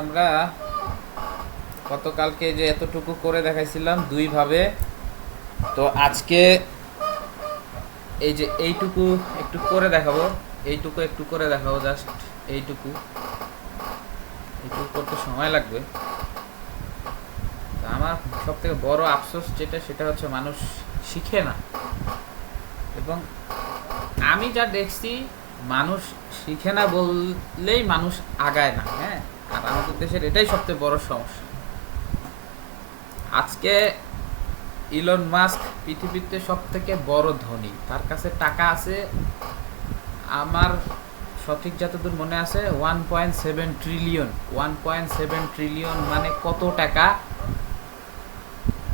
আমরা গতকালকে যে এতটুকু করে দেখাইছিলাম দুই ভাবে, তো আজকে এই যে এইটুকু একটু করে দেখাবো, এইটুকু একটু করে দেখাবো, জাস্ট এইটুকু এইটুকু করতে সময় লাগবে। তা আমার সব থেকে বড় আফসোস যেটা, সেটা হচ্ছে মানুষ শিখে না। এবং আমি যা দেখছি, মানুষ শিখে না বললেই মানুষ আগায় না। হ্যাঁ, আর আমাদের দেশের এটাই সবচেয়ে বড় সমস্যা। আজকে ইলন মাস্ক পৃথিবীতে সব থেকে বড় ধনী, তার কাছে টাকা আছে। আমার সঠিক যতদূর মনে আছে 1.7 ট্রিলিয়ন। 1.7 ট্রিলিয়ন মানে কত টাকা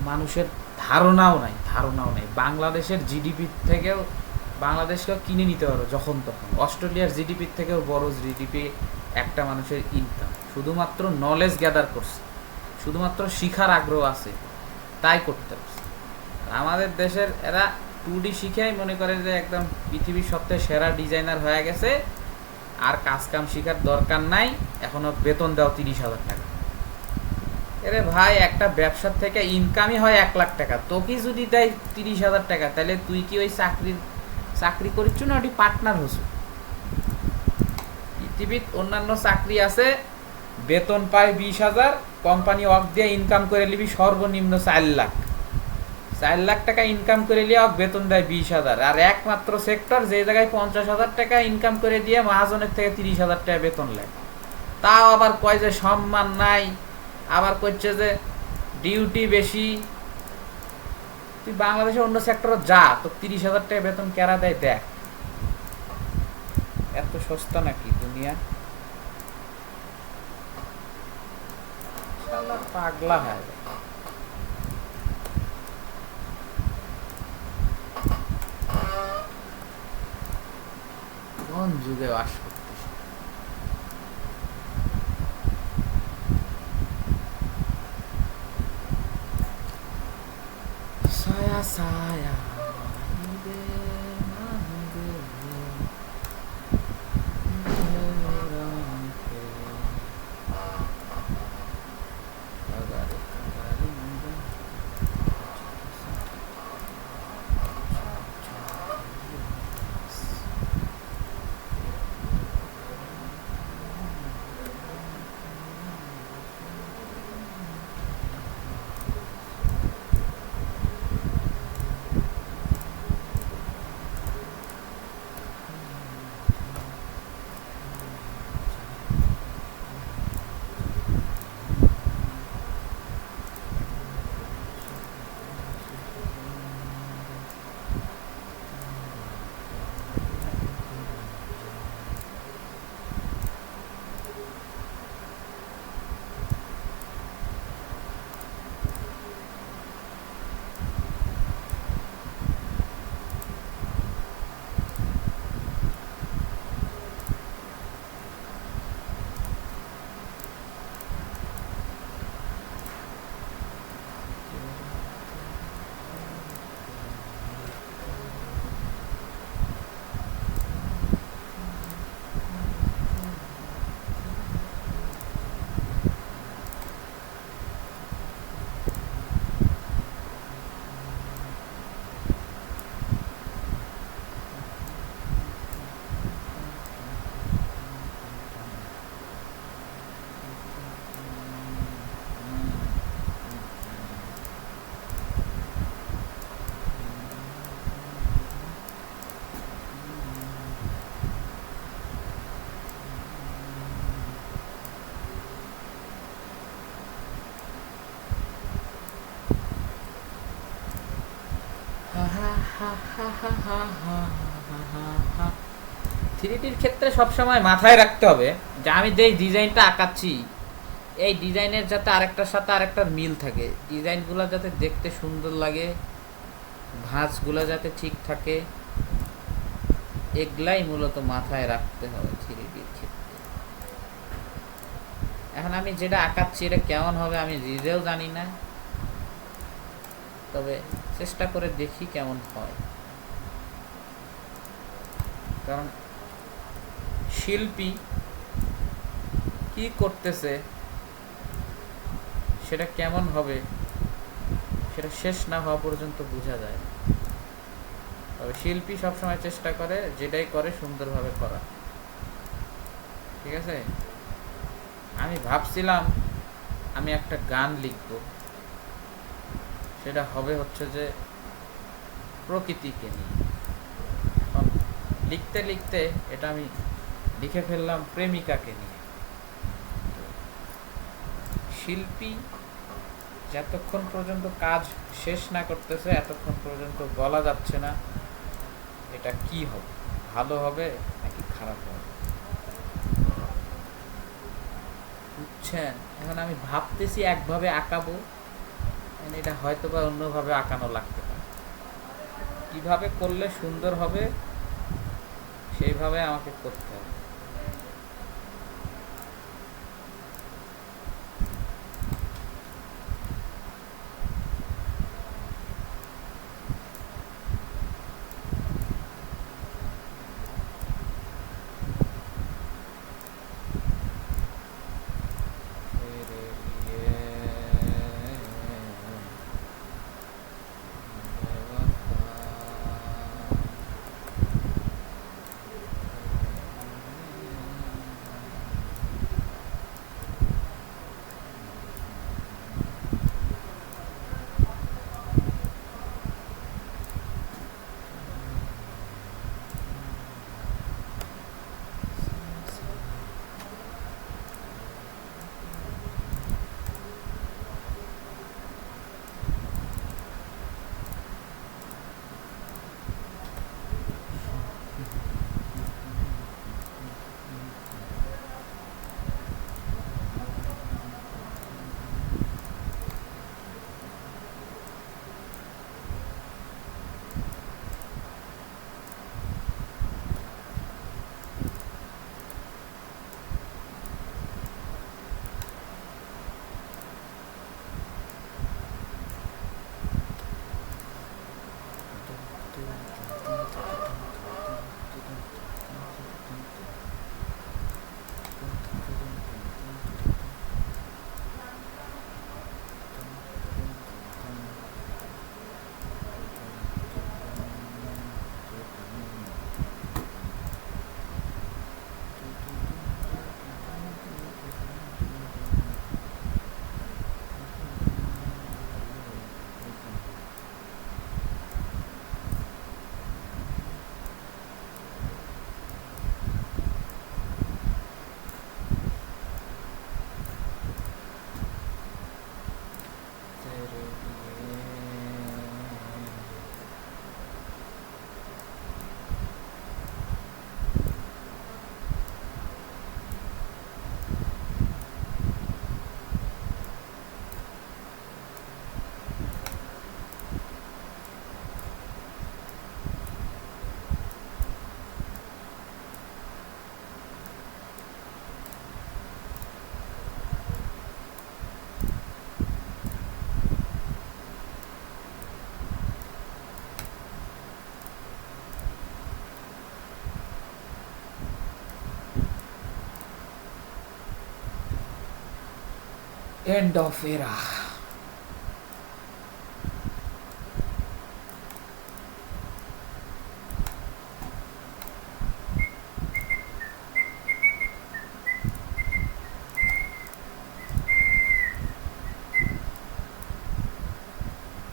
মানুষের ধারণাও নাই। বাংলাদেশের জিডিপি থেকেও, বাংলাদেশকেও কিনে নিতে পারো যখন তখন। অস্ট্রেলিয়ার জিডিপির থেকেও বড় জিডিপি একটা মানুষের ইনকাম, শুধুমাত্র নলেজ গ্যাদার করছে, শুধুমাত্র শিখার আগ্রহ আছে, তাই করতে পারছে। আমাদের দেশের এরা 2D শিখেই মনে করে যে একদম পৃথিবীর সবথেকে সেরা ডিজাইনার হয়ে গেছে, আর কাজ কাম শিখার দরকার নাই, এখনো বেতন দাও 30,000 টাকা। এরে ভাই, একটা ব্যবসার থেকে ইনকামই হয় 1 লাখ টাকা, তোকে যদি দেয় 30,000 টাকা, তাহলে তুই কি ওই চাকরি করিচ্ছ না ওটি পার্টনার হচ্ছ? পৃথিবীর অন্যান্য চাকরি আছে, বেতন পায় 20,000, কোম্পানি অফ দিয়ে ইনকাম করে নিবি সর্বনিম্ন 4 লাখ। 4 লাখ টাকা ইনকাম করে নিয়ে বেতন দেয় 20,000। আর একমাত্র সেক্টর যে জায়গায় 50,000 টাকা ইনকাম করে দিয়ে মহাজনের থেকে 30,000 টাকা বেতন নেয়। তাও আবার কয় যে সম্মান নাই, আবার করছে যে ডিউটি বেশি। তুই বাংলাদেশে অন্য সেক্টরে যা, তো 30,000 টাকা বেতন কেরা দেয় দেখ। এত সস্তা নাকি দুনিয়া? শালা পাগলা হয়। কোন যুগে বাস করতেছে? ছায়া ছায়া মাহিবে মাহিবে রঙকে কাগারে কাগারে মঙ্গল থ্রিডির ক্ষেত্রে সবসময় মাথায় রাখতে হবে যে আমি যেই ডিজাইনটা আঁকাচ্ছি, এই ডিজাইনের যাতে আরেকটার সাথে আরেকটার মিল থাকে, ডিজাইনগুলো যাতে দেখতে সুন্দর লাগে, ভাঁজগুলো যাতে ঠিক থাকে, এগুলাই মূলত মাথায় রাখতে হবে থ্রিডির ক্ষেত্রে। এখন আমি যেটা আঁকাচ্ছি এটা কেমন হবে আমি নিজেও জানি না, তবে চেষ্টা করে দেখি কেমন হয়। কারণ শিল্পী কি করতেছে সেটা কেমন হবে সেটা শেষ না হওয়া পর্যন্ত বোঝা যায়। তবে শিল্পী সবসময় চেষ্টা করে যেটাই করে সুন্দরভাবে করা। ঠিক আছে, আমি ভাবছিলাম আমি একটা গান লিখব, সেটা হবে হচ্ছে যে প্রকৃতিকে নিয়ে। এখন লিখতে লিখতে এটা আমি লিখে ফেললাম প্রেমিকাকে নিয়ে। শিল্পী যতক্ষণ পর্যন্ত কাজ শেষ না করতেছে এতক্ষণ পর্যন্ত বলা যাচ্ছে না এটা কি হবে, ভালো হবে নাকি খারাপ হবে, বুঝছেন? এখন আমি ভাবতেছি একভাবে আঁকাবো, এটা হয়তো বা অন্যভাবে আঁকানো লাগতে পারে। কিভাবে করলে সুন্দর হবে সেইভাবে আমাকে করতে হবে। End of era.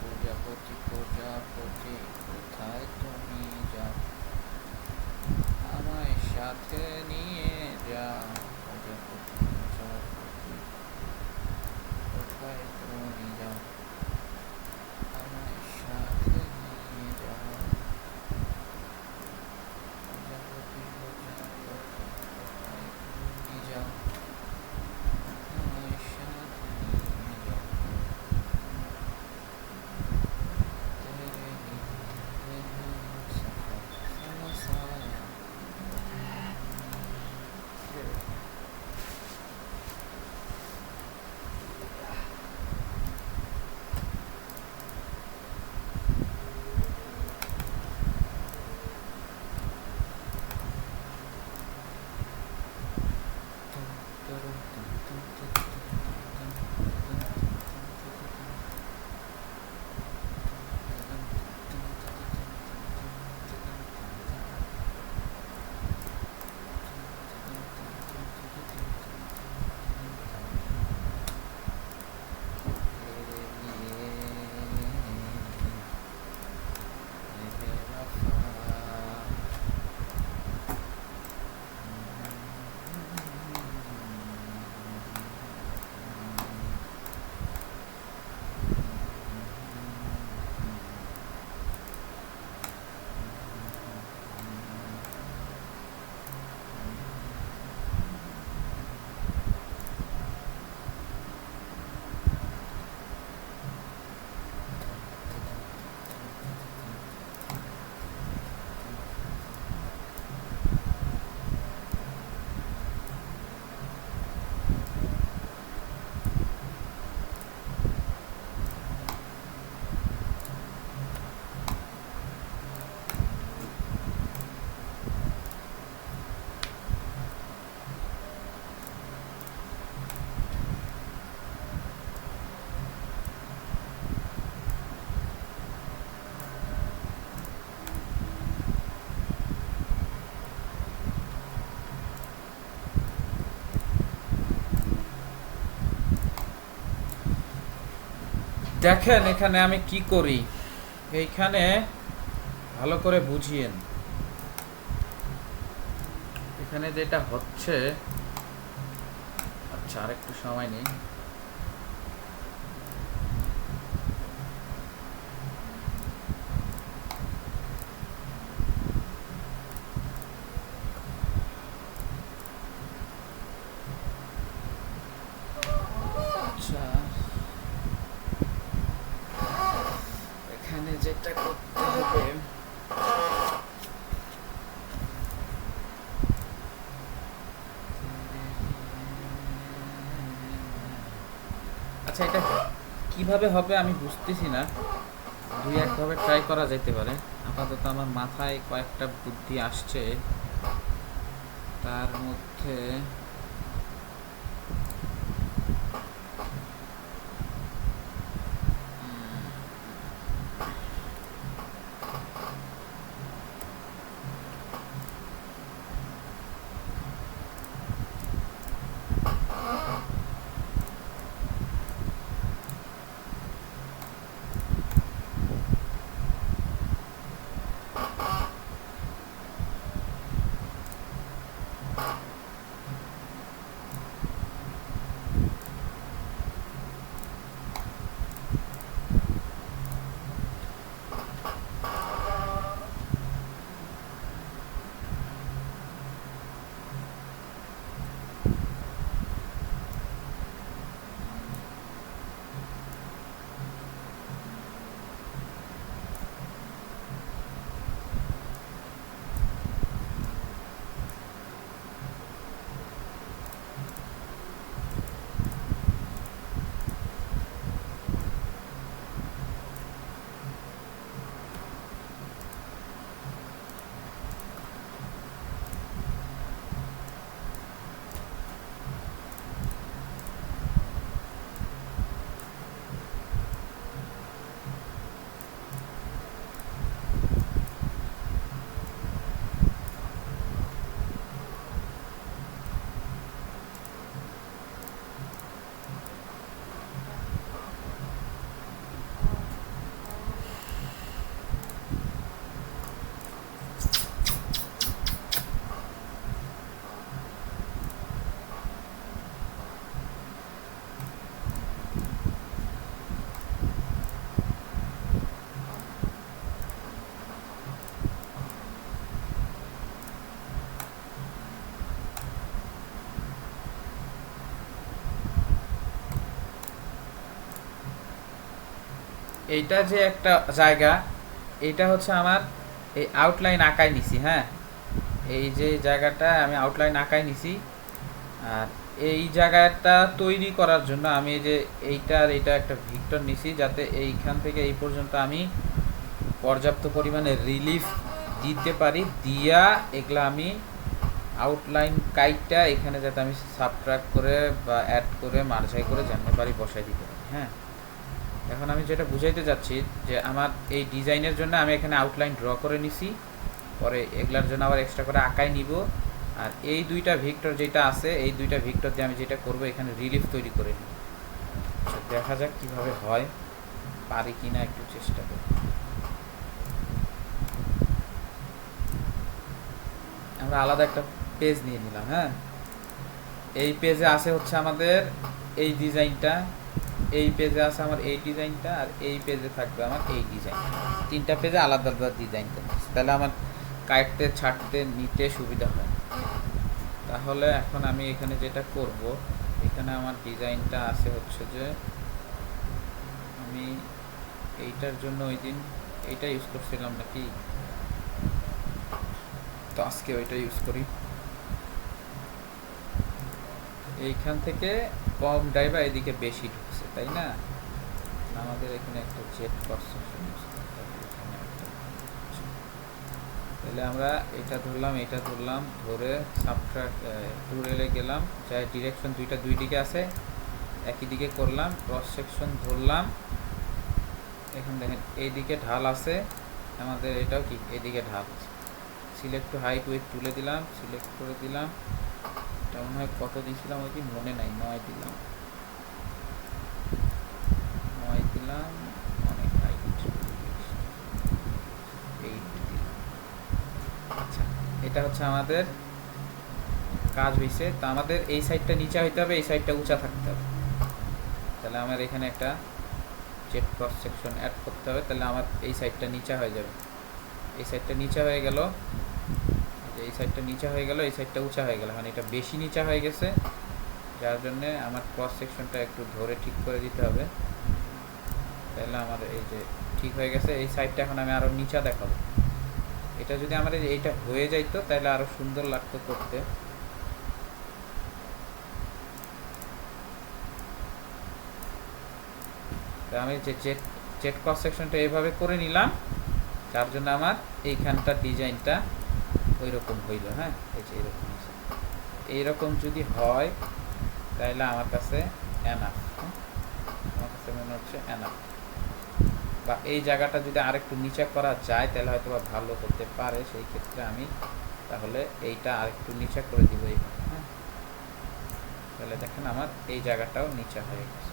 প্রজাপতি প্রজাপতি কোথায় তুমি যাও, আমায় সাথে নিয়ে যাও। প্রজাপতি প্রজাপতি কোথায় তুমি দেখেন এখানে আমি কি করি, এইখানে ভালো করে বুঝিয়েন। এখানে যেটা হচ্ছে, আচ্ছা আরেকটু সময় নেই। আচ্ছা এখানে যেটা করতে হবে, আচ্ছা এটা কিভাবে হবে আমি বুঝতেছি না, দুই একভাবে ট্রাই করা যেতে পারে। আপাতত আমার মাথায় কয়েকটা বুদ্ধি আসছে, তার মধ্যে এইটা যে একটা জায়গা, এইটা হচ্ছে আমার এই আউটলাইন আঁকায় নিছি। হ্যাঁ, এই যে জায়গাটা আমি আউটলাইন আঁকায় নিছি, আর এই জায়গাটা তৈরি করার জন্য আমি এই যে এইটার এইটা একটা ভিক্টর নিছি, যাতে এইখান থেকে এই পর্যন্ত আমি পর্যাপ্ত পরিমাণে রিলিফ দিতে পারি। দিয়া এগুলা আমি আউটলাইন কাইটটা এখানে যাতে আমি সাবট্রাক্ট করে বা অ্যাড করে মার্জাই করে জানতে পারি, বসাই দিতে পারি। হ্যাঁ, এখন আমি যেটা বুঝাইতে যাচ্ছি যে আমার এই ডিজাইনের জন্য আমি এখানে আউটলাইন ড্র করে নিছি, পরে এগুলার জন্য আবার এক্সট্রা করে আঁকায় নিব। আর এই দুইটা ভিক্টর যেটা আছে, এই দুইটা ভিক্টর দিয়ে আমি যেটা করব, এখানে রিলিফ তৈরি করে নিব। দেখা যাক কিভাবে হয়, পারি কিনা একটু চেষ্টা করি। আমরা আলাদা একটা পেজ নিয়ে নিলাম। হ্যাঁ, এই পেজে আছে হচ্ছে আমাদের এই ডিজাইনটা, এই পেজে আছে আমার এই ডিজাইনটা, আর এই পেজে থাকবে আমার এই ডিজাইন। তিনটা পেজে আলাদা আলাদা ডিজাইন করতে, তাহলে আমার কাটতে ছাড়তে নিতে সুবিধা হয়। তাহলে এখন আমি এখানে যেটা করব, এখানে আমার ডিজাইনটা আছে হচ্ছে যে আমি এইটার জন্য ওই দিন এইটা ইউজ করছিলাম নাকি, তো আজকে ওইটা ইউজ করি। এইখান থেকে কম ড্রাইভার এদিকে বেশি ঢুকছে, তাই না? আমাদের এখানে একটা জেট পারসেপশন ইউজ করতে হবে এখানে একটা। তাহলে আমরা এটা ধরলাম, এটা ধরলাম, ধরে সাবট্রাক্ট টুরেলে গেলাম, যাই ডিরেকশন দুইটা দুই দিকে আছে, একই দিকে করলাম, ক্রস সেকশন ধরলাম। এখন দেখেন এইদিকে ঢাল আছে আমাদের, এটাও কি এদিকে ঢাল। সিলেক্ট টু হাইট উইথ তুলে দিলাম, সিলেক্ট করে দিলাম। এটা মনে হয় কত দিয়েছিলাম ওই দিন মনে নাই, 9 দিলাম, 9 দিলাম, অনেক হাইট 8 দিলাম। আচ্ছা, এটা হচ্ছে আমাদের কাজ হয়েছে। তো আমাদের এই সাইডটা নিচে হইতে হবে, এই সাইডটা উঁচা থাকতে হবে। তাহলে আমার এখানে একটা জেড ক্রস সেকশন অ্যাড করতে হবে, তাহলে আমার এই সাইডটা নিচা হয়ে যাবে। এই সাইডটা নিচা হয়ে গেল, এই সাইডটা নিচা হয়ে গেল, এই সাইডটা উঁচা হয়ে গেল। মানে এটা বেশি নিচা হয়ে গেছে, যার জন্যে আমার ক্রস সেকশনটা একটু ধরে ঠিক করে দিতে হবে। তাহলে আমার এই যে ঠিক হয়ে গেছে। এই সাইডটা এখন আমি আরও নিচা দেখাবো। এটা যদি আমার এইটা হয়ে যাইতো তাহলে আরও সুন্দর লাগতো করতে। আমি যে জেড ক্রস সেকশনটা এইভাবে করে নিলাম, যার জন্য আমার এইখানটার ডিজাইনটা ওই রকম হইল। হ্যাঁ, এই যে এরকম এইরকম যদি হয় তাহলে আমার কাছে এনাফ। আমার কাছে মনে হচ্ছে এনাফ। বা এই জায়গাটা যদি আরেকটু নিচে করা যায় তাহলে হয়তো বা ভালো হতে পারে। সেই ক্ষেত্রে আমি তাহলে এইটা আরেকটু নিচে করে দিব এইভাবে। হ্যাঁ, তাহলে দেখেন আমার এই জায়গাটাও নিচে হয়ে গেছে।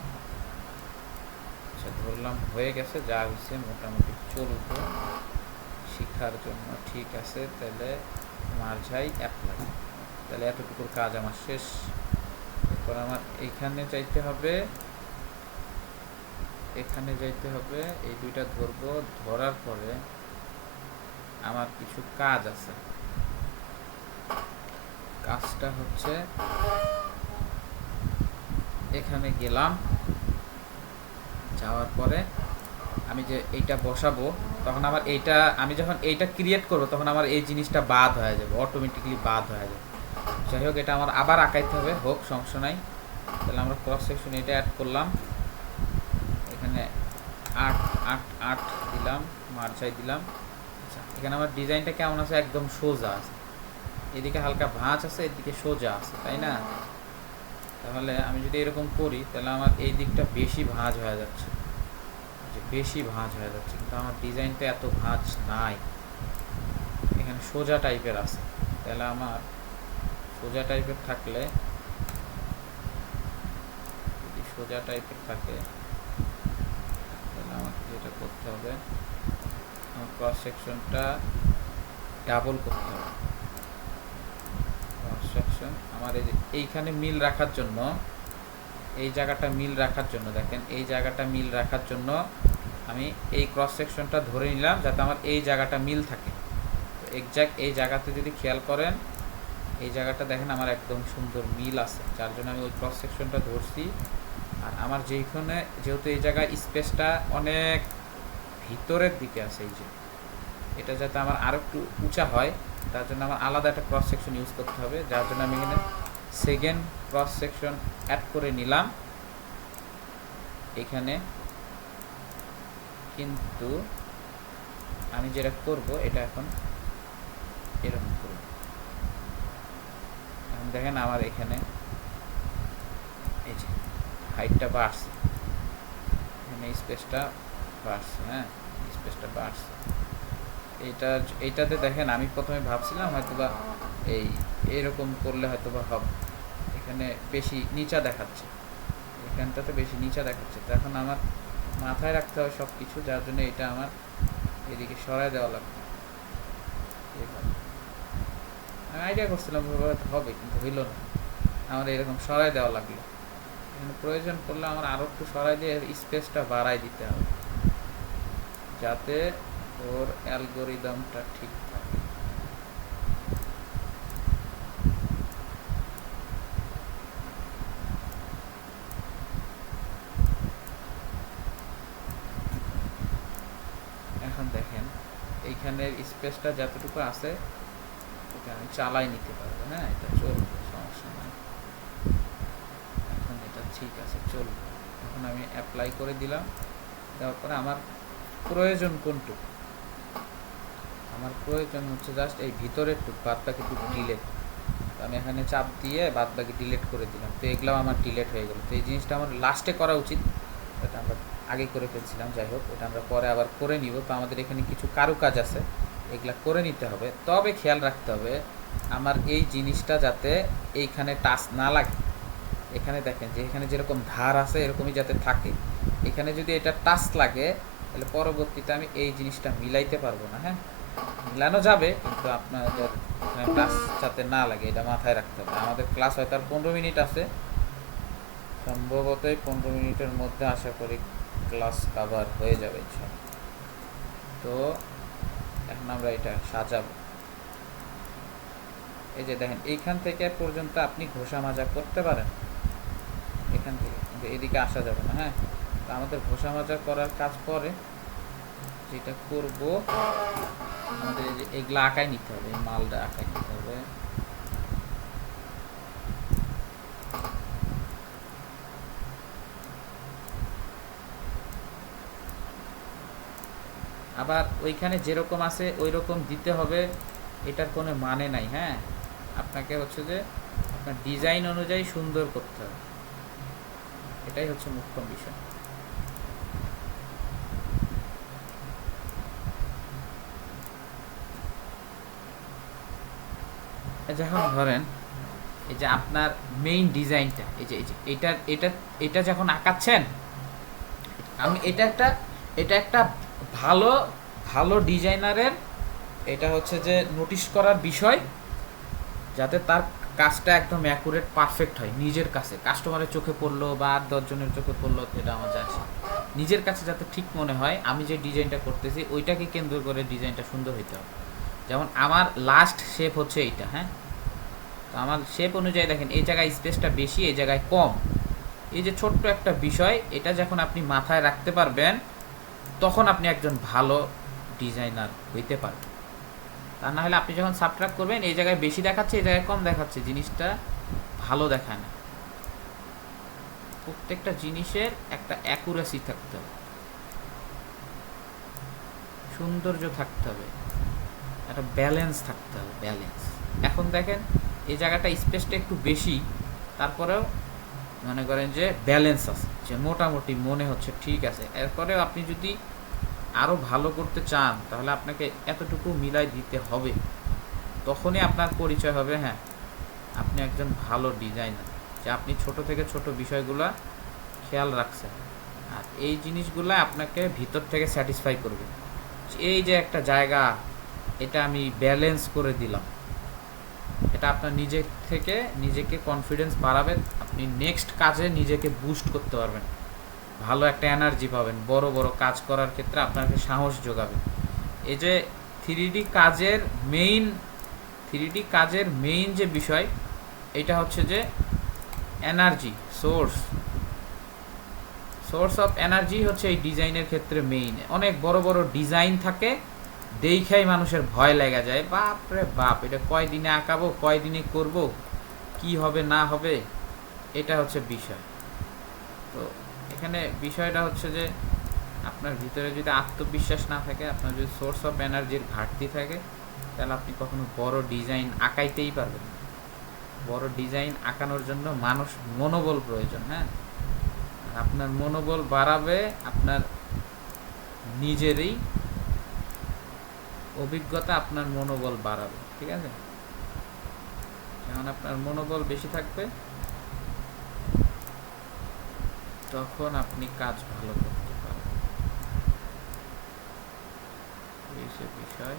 আচ্ছা, ধরলাম হয়ে গেছে, যা হয়েছে মোটামুটি চলবে শিখার জন্য। ঠিক আছে, তাহলে মার্জাই অ্যাপ্লাই। তাহলে এতটুকুর কাজ আমার শেষ। এরপর আমার এইখানে যাইতে হবে, এখানে যাইতে হবে, এই দুইটা ধরবো। ধরার পরে আমার কিছু কাজ আছে। কাজটা হচ্ছে এখানে গেলাম, যাওয়ার পরে আমি যে এইটা বসাবো, তখন আমার এইটা আমি যখন এইটা ক্রিয়েট করবো তখন আমার এই জিনিসটা বাদ হয়ে যাবে, অটোমেটিকলি বাদ হয়ে যাবে। যাই হোক, এটা আমার আবার আঁকাইতে হবে, হোক সমস্যা নাই। তাহলে আমরা ক্রস সেকশন এটা অ্যাড করলাম, এখানে 8 8 8 দিলাম, মার্জাই দিলাম। আচ্ছা, এখানে আমার ডিজাইনটা কেমন আছে? একদম সোজা আছে। এদিকে হালকা ভাঁজ আছে, এদিকে সোজা আছে, তাই না? তাহলে আমি যদি এরকম করি তাহলে আমার এই দিকটা বেশি ভাঁজ হয়ে যাচ্ছে, বেশি ভাঁজ হয়ে যাচ্ছে। কিন্তু আমার ডিজাইনটা এত ভাঁজ নাই, এখানে সোজা টাইপের আছে। তাহলে আমার সোজা টাইপের থাকলে, যদি সোজা টাইপের থাকে তাহলে আমাকে যেটা করতে হবে, আমার ক্রস সেকশনটা ডাবল করতে হবে। ক্রস সেকশন আমার এইখানে মিল রাখার জন্য, এই জায়গাটা মিল রাখার জন্য, দেখেন এই জায়গাটা মিল রাখার জন্য আমি এই ক্রস সেকশনটা ধরে নিলাম যাতে আমার এই জায়গাটা মিল থাকে। এক্স্যাক্ট এই জায়গাতে যদি খেয়াল করেন, এই জায়গাটা দেখেন আমার একদম সুন্দর মিল আছে, যার জন্য আমি ওই ক্রস সেকশনটা ধরছি। আর আমার যেখানে যেহেতু এই জায়গায় স্পেসটা অনেক ভিতরের দিকে আছে, এই যে এটা যাতে আমার আরও একটু উঁচা হয়, তার জন্য আমার আলাদা একটা ক্রস সেকশন ইউজ করতে হবে। যার জন্য আমি এখানে সেকেন্ড ক্রস সেকশন অ্যাড করে নিলাম এখানে। কিন্তু আমি যেটা করব, এটা এখন এরকম করব। এখন দেখেন আমার এখানে এই যে হাইটটা বাড়ছে, এখানে স্পেসটা বাড়ছে। হ্যাঁ, স্পেসটা বাড়ছে। এইটাতে দেখেন আমি প্রথমে ভাবছিলাম হয়তোবা এইরকম করলে হয়তোবা হবে, এখানে বেশি নিচা দেখাচ্ছে, এখানটাতে বেশি নিচা দেখাচ্ছে। তো এখন আমার মাথায় রাখতে হবে সব কিছু, যার জন্য এটা আমার এদিকে সরাই দেওয়া লাগবে। এইভাবে আমি আইডিয়া করছিলাম হবে, কিন্তু হইল না। আমার এরকম সরাই দেওয়া লাগলো। এখানে প্রয়োজন পড়লে আমার আরও একটু সরাই দিয়ে স্পেসটা বাড়াই দিতে হবে, যাতে ওর অ্যালগোরিদমটা ঠিক থাকে। এখন দেখেন এইখানের স্পেসটা যতটুকু আছে এটা আমি চালাই নিতে পারবো। হ্যাঁ, এটা চলবে, সমস্যা নাই। এখন এটা ঠিক আছে, চলবে। এখন আমি অ্যাপ্লাই করে দিলাম। দেওয়ার পরে আমার প্রয়োজন কোনটুকু? আমার প্রয়োজন হচ্ছে জাস্ট এই ভিতরের টুক, বাদ বাকি টুক ডিলেট। তো আমি এখানে চাপ দিয়ে বাদ বাকি ডিলেট করে দিলাম। তো এগুলো আমার ডিলেট হয়ে গেল। তো এই জিনিসটা আমার লাস্টে করা উচিত, এটা আমরা আগে করে ফেলছিলাম। যাই হোক, এটা আমরা পরে আবার করে নিব। তো আমাদের এখানে কিছু কারুকাজ আছে, এগুলা করে নিতে হবে। তবে খেয়াল রাখতে হবে আমার এই জিনিসটা যাতে এইখানে টাচ না লাগে। এখানে দেখেন যে এখানে যেরকম ধার আছে এরকমই যাতে থাকে, এখানে যদি এটা টাচ লাগে তাহলে পরবর্তীতে আমি এই জিনিসটা মিলাইতে পারবো না। হ্যাঁ, মিলানো যাবে কিন্তু আপনাদের টাচ যাতে না লাগে এটা মাথায় রাখতে হবে। আমাদের ক্লাস হয়তো আর 15 মিনিট আছে, সম্ভবত 15 মিনিটের মধ্যে আশা করি ক্লাস কাভার হয়ে যাবে ইনশাআল্লাহ। তো এখন আমরা এটা সাজাবো। এই যে দেখেন এইখান থেকে পর্যন্ত আপনি ঘষা মাজা করতে পারেন, এখান থেকে কিন্তু এদিকে আসা যাবে না। হ্যাঁ, তো আমাদের ঘষা মাজা করার কাজ পরে যেটা করব, আমাদের এই যে এগুলা আঁকায় নিতে হবে, এই মালটা আঁকায় নিতে হবে। আবার ওইখানে যেরকম আছে ওই রকম দিতে হবে, এটার কোনো মানে নাই। হ্যাঁ, আপনাকে হচ্ছে যে আপনার ডিজাইন অনুযায়ী সুন্দর করতে হবে, এটাই হচ্ছে মুখ্য বিষয়। যখন ধরেন এই যে আপনার মেইন ডিজাইনটা, এই যে এটা এটা এটা যখন আঁকাচ্ছেন, আমি এটা একটা ভালো ভালো ডিজাইনারের এটা হচ্ছে যে নোটিশ করার বিষয়, যাতে তার কাজটা একদম অ্যাকুরেট পারফেক্ট হয় নিজের কাছে। কাস্টমারের চোখে পড়লো বা আর 10 জনের চোখে পড়লো এটা আমার যায় আসে, নিজের কাছে যাতে ঠিক মনে হয় আমি যে ডিজাইনটা করতেছি ওইটাকে কেন্দ্র করে ডিজাইনটা সুন্দর হইতে হবে। যেমন আমার লাস্ট শেপ হচ্ছে এইটা। হ্যাঁ, তো আমার শেপ অনুযায়ী দেখেন এই জায়গায় স্পেসটা বেশি, এই জায়গায় কম। এই যে ছোট্ট একটা বিষয়, এটা যখন আপনি মাথায় রাখতে পারবেন তখন আপনি একজন ভালো ডিজাইনার হইতে পারবেন। তা না হলে আপনি যখন সাবট্রাক্ট করবেন এই জায়গায় বেশি দেখাচ্ছে এই জায়গায় কম দেখাচ্ছে, জিনিসটা ভালো দেখায় না। প্রত্যেকটা জিনিসের একটা অ্যাকুরেসি থাকতে হবে, সৌন্দর্য থাকতে হবে, একটা ব্যালেন্স থাকতে হবে, ব্যালেন্স। এখন দেখেন এই জায়গাটা স্পেসটা একটু বেশি, তারপরেও মনে করেন যে ব্যালেন্স আছে, যে মোটামুটি মনে হচ্ছে ঠিক আছে। এরপরেও আপনি যদি আরও ভালো করতে চান তাহলে আপনাকে এতটুকু মিলাই দিতে হবে, তখনই আপনার পরিচয় হবে হ্যাঁ আপনি একজন ভালো ডিজাইনার, যে আপনি ছোট থেকে ছোট বিষয়গুলো খেয়াল রাখছেন। আর এই জিনিসগুলো আপনাকে ভিতর থেকে স্যাটিসফাই করবে। এই যে একটা জায়গা এটা আমি ব্যালেন্স করে দিলাম, এটা আপনার নিজে থেকে নিজেকে কনফিডেন্স বাড়াবে, আপনি নেক্সট কাজে নিজেকে বুস্ট করতে পারবেন, ভালো একটা এনার্জি পাবেন, বড় বড় কাজ করার ক্ষেত্রে আপনাকে সাহস যোগাবে। এই যে থ্রিডি কাজের মেইন যে বিষয় এটা হচ্ছে যে এনার্জি সোর্স অফ এনার্জি হচ্ছে এই ডিজাইনের ক্ষেত্রে মেইন। অনেক বড় বড় ডিজাইন থাকে, দেখাই মানুষের ভয় লেগে যায়, বাপ রে বাপ এটা কয়দিনে আঁকাবো, কয়দিনে করব, কি হবে না হবে, এটা হচ্ছে বিষয়। তো এখানে বিষয়টা হচ্ছে যে আপনার ভিতরে যদি আত্মবিশ্বাস না থাকে, আপনার যদি সোর্স অফ এনার্জির ঘাটতি থাকে, তাহলে আপনি কখনো বড় ডিজাইন আঁকাইতেই পারবেন না। বড় ডিজাইন আঁকানোর জন্য মানুষ মনোবল প্রয়োজন। হ্যাঁ, আপনার মনোবল বাড়াবে আপনার নিজেরই অভিজ্ঞতা, আপনার মনোবল বাড়াবে। ঠিক আছে, যখন আপনার মনোবল বেশি থাকবে তখন আপনি কাজ ভালো করতে পারবেন, এই সে বিষয়।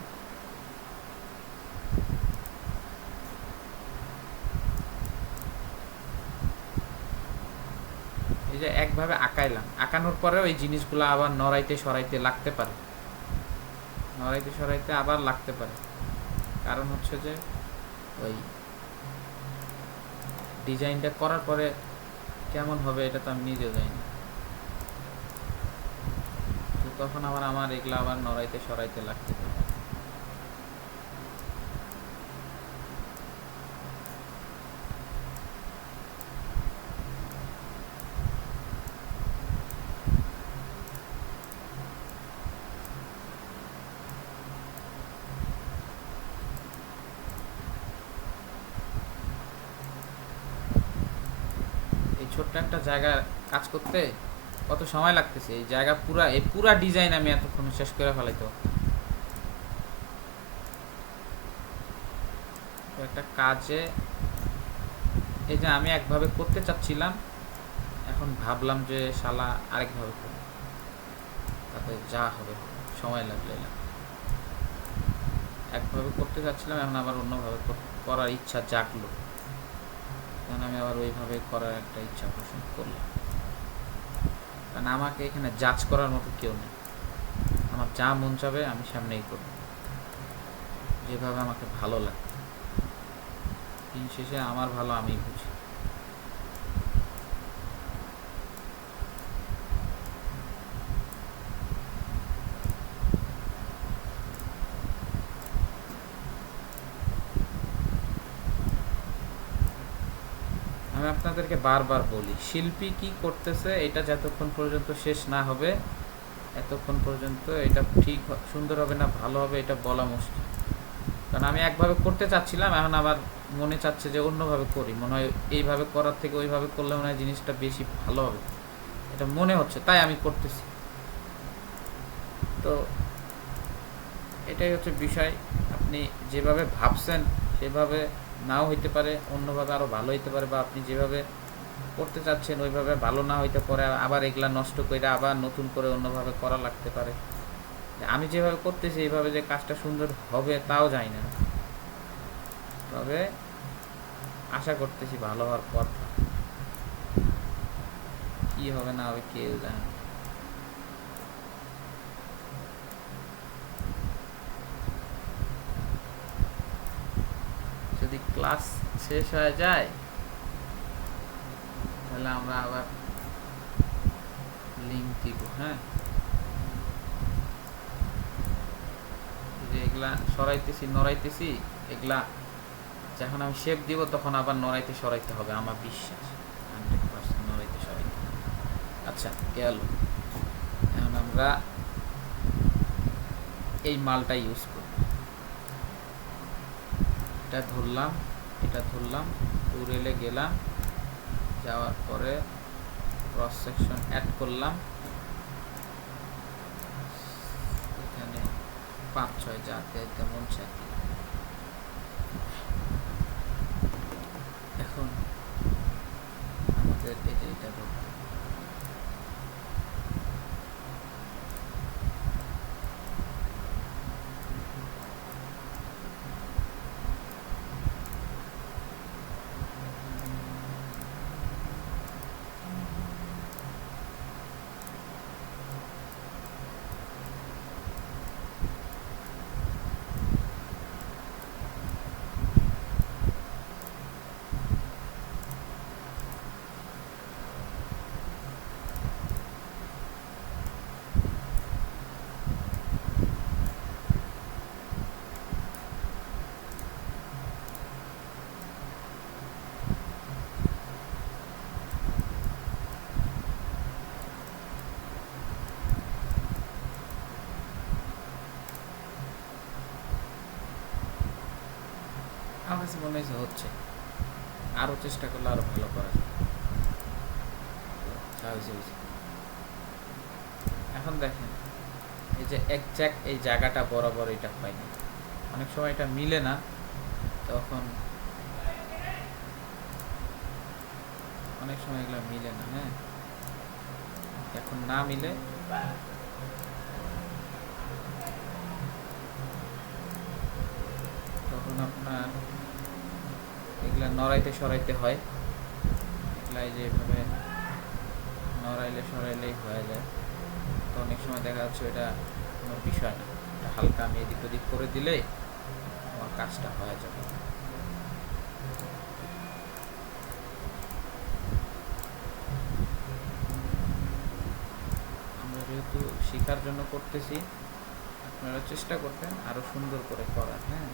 এই যে একভাবে আঁকাইলাম, আঁকানোর পরেও এই জিনিসগুলো আবার নড়াইতে সরাইতে লাগতে পারে, নড়াইতে সরাইতে আবার লাগতে পারে, কারণ হচ্ছে যে ওই ডিজাইনটা করার পরে কেমন হবে এটা তো আমি নিজেও জানি না, তো তখন আবার আমার এগুলো আবার নড়াইতে সরাইতে লাগতে পারে। এই ছোট্ট একটা জায়গা কাজ করতে কত সময় লাগতেছে, এই জায়গা পুরা ডিজাইন আমি এতক্ষণ শেষ করে ফেলাইতে পারতাম। তো একটা কাজে এই যে আমি একভাবে করতে চাচ্ছিলাম, এখন ভাবলাম যে শালা আরেকভাবে করব। তাতে যা হবে সময় লাগলে না। একভাবে করতে চাচ্ছিলাম, এখন আবার অন্যভাবে করার ইচ্ছা জাগলো, এখন আমি আবার ওইভাবে করার একটা ইচ্ছা পোষণ করলাম। কারণ আমাকে এখানে জাজ করার মতো কেউ নেই, আমার যা মন চাবে আমি সামনেই করব, যেভাবে আমাকে ভালো লাগে। দিন শেষে আমার ভালো আমি বুঝি। আমি আপনাদেরকে বারবার বলি, শিল্পী কি করতেছে এটা যতক্ষণ পর্যন্ত শেষ না হবে, এতক্ষণ পর্যন্ত এটা ঠিক সুন্দর হবে না ভালো হবে এটা বলা মুশকিল। কারণ আমি একভাবে করতে চাচ্ছিলাম, এখন আবার মনে চাচ্ছে যে অন্যভাবে করি, মনে হয় এইভাবে করার থেকে ওইভাবে করলে মনে হয় জিনিসটা বেশি ভালো হবে, এটা মনে হচ্ছে, তাই আমি করতেছি। তো এটাই হচ্ছে বিষয়, আপনি যেভাবে ভাবছেন সেভাবে নাও হইতে পারে, অন্যভাবে আরও ভালো হইতে পারে, বা আপনি যেভাবে করতে চাচ্ছেন ওইভাবে ভালো না হইতে পারে, আবার এগুলা নষ্ট করে আবার নতুন করে অন্যভাবে করা লাগতে পারে। আমি যেভাবে করতেছি এইভাবে যে কাজটা সুন্দর হবে তাও জানি না, তবে আশা করতেছি ভালো হওয়ার কথা। কি হবে না হবে কেউ জানে না। যদি ক্লাস শেষ হয়ে যায় তাহলে আমরা আবার লিঙ্ক দিব। হ্যাঁ, যে এগুলা সরাইতেছি নড়াইতেছি, এগুলা যখন আমি শেপ দিব তখন আবার নড়াইতে সরাইতে হবে, আমার বিশ্বাস 100% নড়াইতে সরাইতে। আচ্ছা গেল, এখন আমরা এই মালটা ইউজ করব। এটা ধরলাম, এটা ধরলাম, টুরেলে গেলাম, যাওয়ার পরে ক্রস সেকশন অ্যাড করলাম, এখানে 5-6 যাতে তেমন চাইতে। এখন আমাদের এই যে এটা ধরলাম, আমার কাছে মনে হয়েছে হচ্ছে, আরও চেষ্টা করলে আরও ভালো করা যায়। এখন দেখেন এই যে একজ্যাক্ট এই জায়গাটা বরাবর এটা হয় না, অনেক সময় এটা মিলে না, তখন অনেক সময় এগুলো মিলে না। হ্যাঁ, এখন না মিলে তখন আপনার এগুলা নড়াইতে সরাইতে হয়, এগুলাই যেভাবে নড়াইলে সরাইলেই হয়ে যায়। তো অনেক সময় দেখা যাচ্ছে এটা কোনো বিষয় না, এটা হালকা আমি এদিক ওদিক করে দিলেই আমার কাজটা হয়ে যাবে। আমরা যেহেতু শেখার জন্য করতেছি, আপনারা চেষ্টা করবেন আরও সুন্দর করে করার। হ্যাঁ,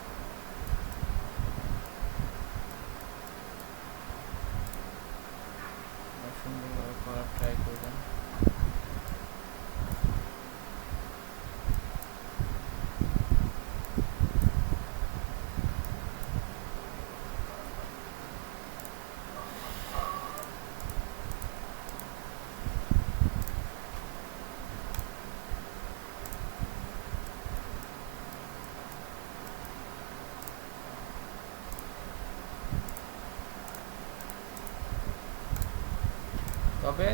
সুন্দরভাবে করার ট্রাই করবেন। তবে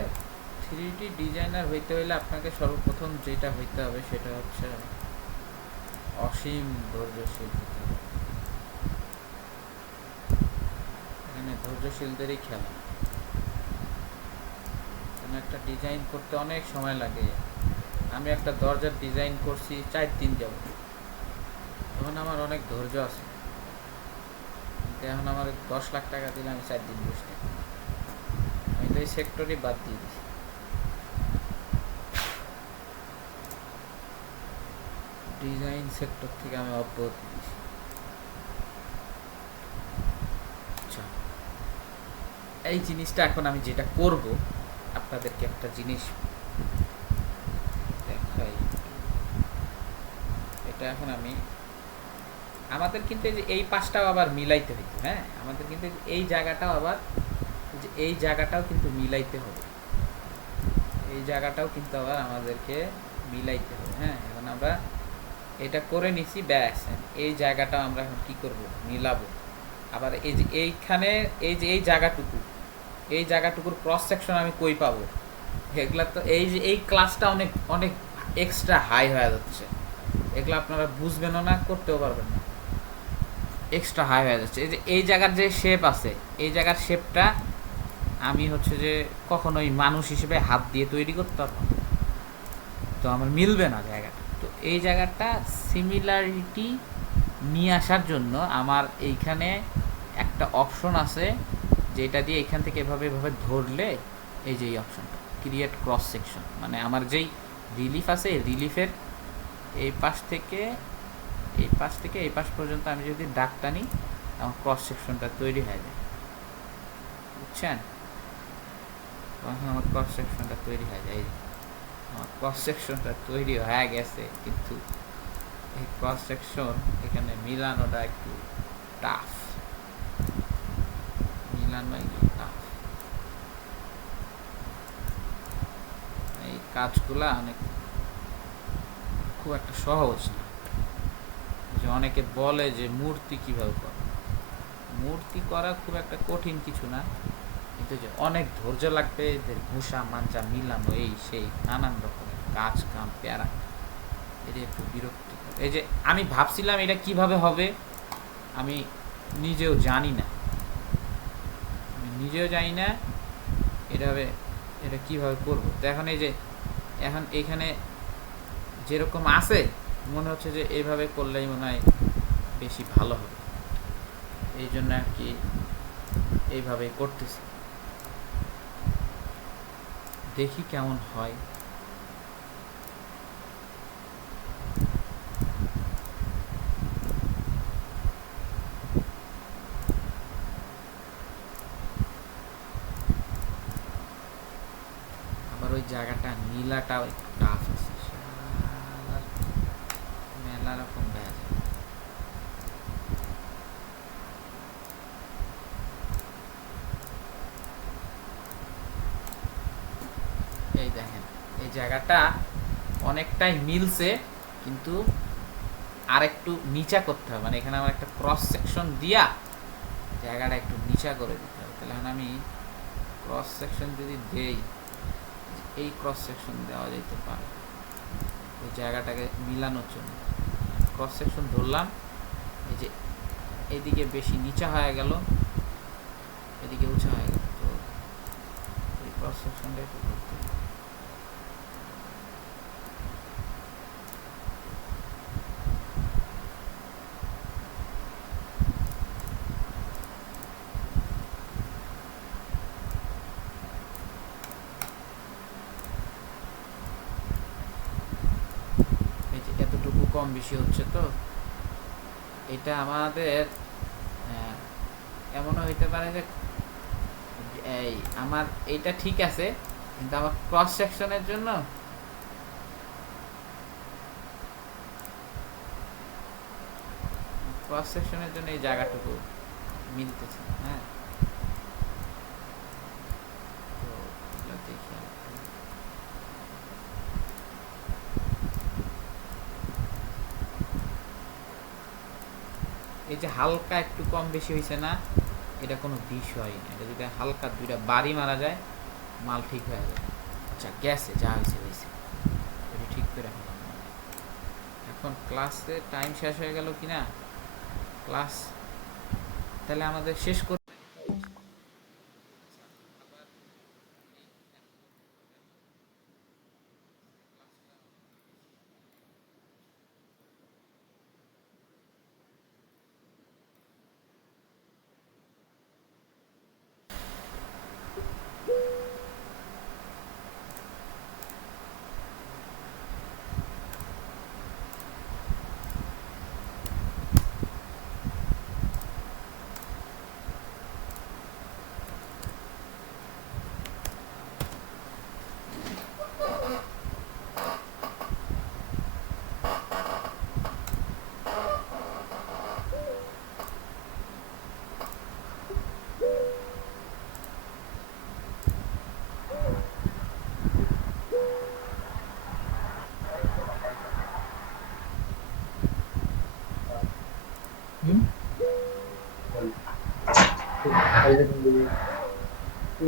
3D ডিজাইনার হইতে হইলে আপনাকে সর্বপ্রথম যেটা হইতে হবে সেটা হচ্ছে অসীম ধৈর্যশীল হতে হবে। এখানে ধৈর্যশীলদেরই খেলা। কারণ একটা ডিজাইন করতে অনেক সময় লাগে। আমি একটা দরজার ডিজাইন করছি 4 দিন যাব, তখন আমার অনেক ধৈর্য আছে। কিন্তু এখন আমার 10 লাখ টাকা দিলে আমি 4 দিন বসে থাকি। আমি তো এই সেক্টরই বাদ দিয়ে দিছি। ডিজাইন সেক্টর থেকে আমি অব্যাহতি দিছি। আচ্ছা, এই জিনিসটা এখন আমি যেটা করব, আপনাদেরকে একটা জিনিস দেখাই। এটা এখন আমি আমাদের কিন্তু এই পাশটাও আবার মিলাইতে হইতো। হ্যাঁ, আমাদের কিন্তু এই জায়গাটাও আবার এই জায়গাটাও কিন্তু মিলাইতে হবে। এই জায়গাটাও কিন্তু আবার আমাদেরকে মিলাইতে হবে। হ্যাঁ, এখন আমরা এটা করে নিছি, ব্যাস। এই জায়গাটাও আমরা এখন কি করব, মিলাবো। আবার এই যে এইখানে এই জায়গাটুকুর ক্রস সেকশন আমি কই পাবো, এগুলা তো এই যে এই ক্লাসটা অনেক অনেক এক্সট্রা হাই হয়ে যাচ্ছে। এগুলো আপনারা বুঝবেনও না, করতেও পারবেন না, এক্সট্রা হাই হয়ে যাচ্ছে। এই যে এই জায়গার যে শেপ আছে, এই জায়গার শেপটা আমি হচ্ছে যে কখনোই মানুষ হিসেবে হাত দিয়ে তৈরি করতে পারবো না, তো আমার মিলবে না জায়গাটা। তো এই জায়গাটা সিমিলারিটি নিয়ে আসার জন্য আমার এইখানে একটা অপশন আছে, যেটা দিয়ে এখান থেকে এভাবে এভাবে ধরলে এই যে এই অপশনটা ক্রিয়েট ক্রস সেকশন, মানে আমার যেই রিলিফ আছে এই রিলিফের এই পাশ থেকে এই পাশ পর্যন্ত আমি যদি দাগ টানি, আমার ক্রস সেকশনটা তৈরি হয়ে যায়। বুঝছেন? তখন আমার ক্রস সেকশনটা তৈরি হয়ে যায়। আমার ক্রস সেকশনটা তৈরি হয়ে গেছে, কিন্তু এই ক্রস সেকশন এখানে মিলানোটা একটু টাফ। মিলানো একটু টাফ। এই কাজগুলা অনেক খুব একটা সহজ না। যে অনেকে বলে যে মূর্তি কিভাবে করে, মূর্তি করা খুব একটা কঠিন কিছু না, কিন্তু যে অনেক ধৈর্য লাগবে, এদের ঘুষা মাঞ্চা মিলানো এই সেই নানান রকমের কাজ কাম প্যারা, এটা একটু বিরক্তি। এই যে আমি ভাবছিলাম এটা কিভাবে হবে, আমি নিজেও জানি না, এটা কিভাবে করব। তো এখন এই যে এখন এখানে যেরকম আছে, মনে হচ্ছে যে এইভাবে করলেই মনে হয় বেশি ভালো হবে, এই জন্য আর কি এইভাবেই করতেছি। দেখি কেমন হয়। আবার ওই জায়গাটা নীলাটাও একটু টাফ আছে, মেলা রকম ব্যাজ। এই দেখেন এই জায়গাটা অনেকটাই মিলছে, কিন্তু আর একটু নিচা করতে হবে, মানে এখানে আমার একটা ক্রস সেকশন দিয়া জায়গাটা একটু নিচা করে দিতে হবে। তাহলে আমি ক্রস সেকশন যদি দেই, এই ক্রস সেকশন দেওয়া যেতে পারে ওই জায়গাটাকে মিলানোর জন্য। ক্রস সেকশন ধরলাম, এই যে এদিকে বেশি নিচা হয়ে গেল, এদিকে উঁচা হয়ে গেল, তো এই ক্রস সেকশনটা একটু ধরতে হবে। এই যে এতটুকু কম বেশি হচ্ছে, তো এটা আমাদের এমনও হইতে পারে যে এই আমার এইটা ঠিক আছে, কিন্তু আমার ক্রস সেকশনের জন্য এই জায়গাটুকু মিলতেছে। হ্যাঁ, তো এগুলো দেখি একটু। এই যে হালকা একটু কম বেশি হয়েছে না, এটা কোনো বিষয় না। এটা যদি হালকা দুইটা বাড়ি মারা যায়, মাল ঠিক হয়ে যায়। আচ্ছা গেছে, যা হয়েছে হয়েছে, এটা ঠিক করে রাখলাম। এখন ক্লাসে টাইম শেষ হয়ে গেল কি না? ক্লাস তাহলে আমাদের শেষ করে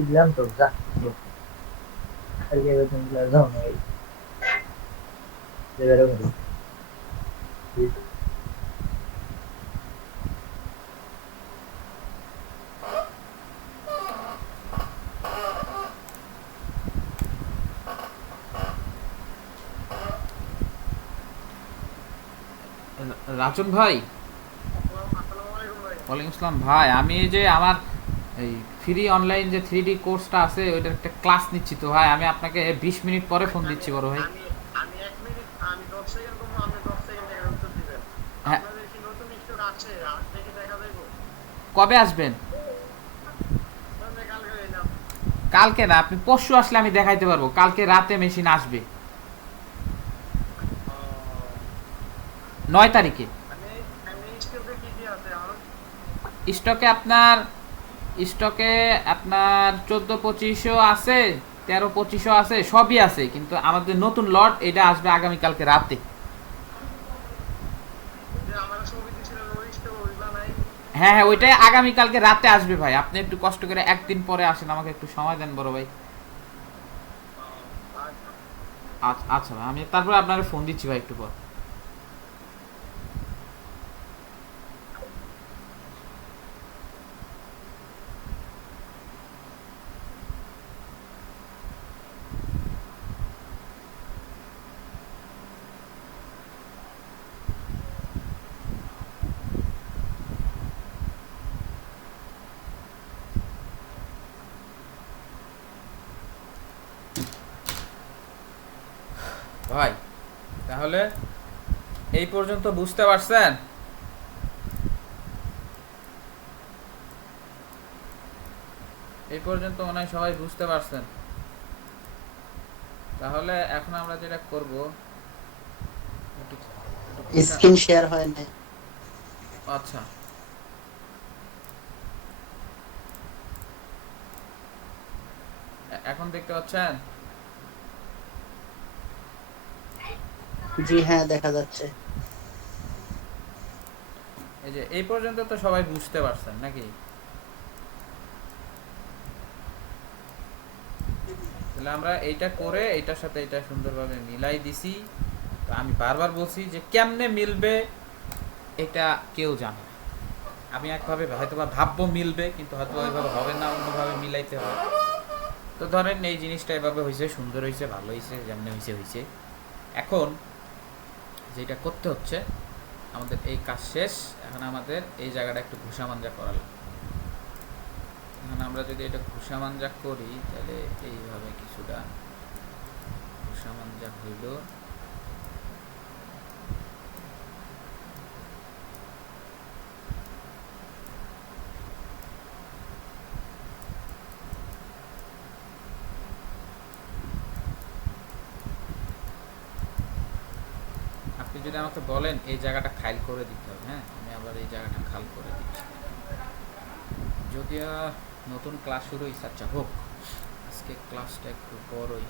দিলাম তো যা কালকে বেতন দিলে যাও না এই যে বেরো করো রাজন ভাই। ওয়ালাইকুম আসসালাম ভাই, আমি এই যে আমার এই ফ্রি অনলাইন যে 3D কোর্সটা আছে ওইটার একটা ক্লাস নিচ্ছি তো ভাই, আমি আপনাকে 20 মিনিট পরে ফোন দিচ্ছি বড় ভাই। আমি 1 মিনিট, আমি 10 সেকেন্ড বলবো, আপনি 10 সেকেন্ড এর উত্তর দিবেন। হ্যাঁ, আপনাদের কি নতুন স্টক আছে? আর দেখে দেখা যাইব। কবে আসবেন? তাহলে কালকে এলাম। কালকে না, আপনি পরশু আসলে আমি দেখাইতে পারবো, কালকে রাতে মেশিন আসবে, 9 তারিখে। আমি আমি স্টকে কি কি আছে আর স্টকে আপনার স্টকে আপনার 14-25ও আছে, 13-25ও আছে, সবই আছে, কিন্তু আমাদের নতুন লট এটা আসবে আগামীকালকে রাতে। যে আমার ছবি দিছিলেন ওই স্টক ওইগুলা নাই? হ্যাঁ হ্যাঁ, ওইটাই আগামীকালকে রাতে আসবে ভাই, আপনি একটু কষ্ট করে একদিন পরে আসেন, আমাকে একটু সময় দেন বড় ভাই। আচ্ছা। আচ্ছা আচ্ছা ভাই, আমি তারপরে আপনাকে ফোন দিচ্ছি ভাই একটু পর। ভাই তাহলে এই পর্যন্ত বুঝতে পারছেন? এই পর্যন্ত মনে হয় সবাই বুঝতে পারছেন। তাহলে এখন আমরা যেটা করব, একটু একটু স্ক্রিন শেয়ার হয় না আচ্ছা, এখন দেখতে পাচ্ছেন? জি হ্যাঁ দেখা যাচ্ছে এই যে এই পর্যন্ত তো সবাই বুঝতে পারছেন নাকি? তাহলে আমরা এইটা করে এইটার সাথে এটা সুন্দরভাবে মিলাই দিছি। তো আমি বারবার বলছি যে কেমনে মিলবে এটা কেউ জানে না। আমি একভাবে হয়তো বা ভাববো মিলবে, কিন্তু হয়তো ওইভাবে হবে না, অন্যভাবে মিলাইতে হবে। তো ধরেন এই জিনিসটা এভাবে হয়েছে, সুন্দর হয়েছে, ভালো হয়েছে, যেমনি হয়েছে হয়েছে। এখন যেটা করতে হচ্ছে, আমাদের এই কাজ শেষ, এখন আমাদের এই জায়গাটা একটু ঘুষা মাঞ্জা করা লাগবে। এখন আমরা যদি এটা ঘুষা মাঞ্জা করি তাহলে এইভাবে কিছুটা ঘুষা মাঞ্জা হইল। আপনি যদি আমাকে বলেন এই জায়গাটা খাল করে দিতে হবে, হ্যাঁ আমি আবার এই জায়গাটা খাল করে দিচ্ছি। যদিও নতুন ক্লাস শুরু হয়েছে, আচ্ছা হোক, আজকে ক্লাসটা একটু বড়ই।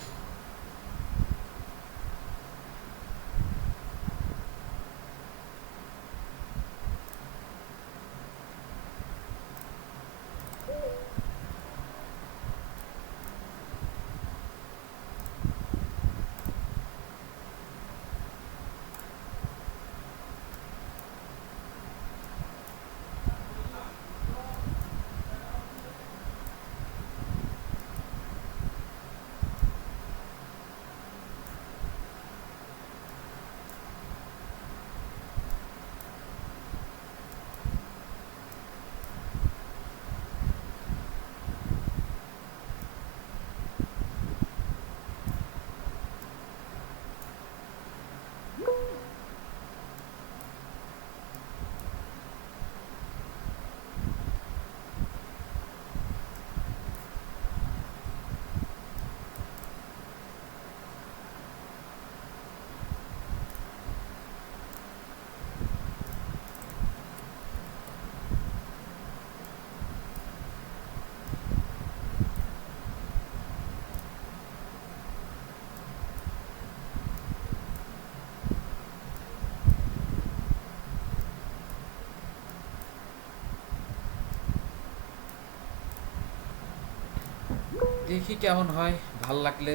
দেখি কেমন হয়, ভাল লাগলে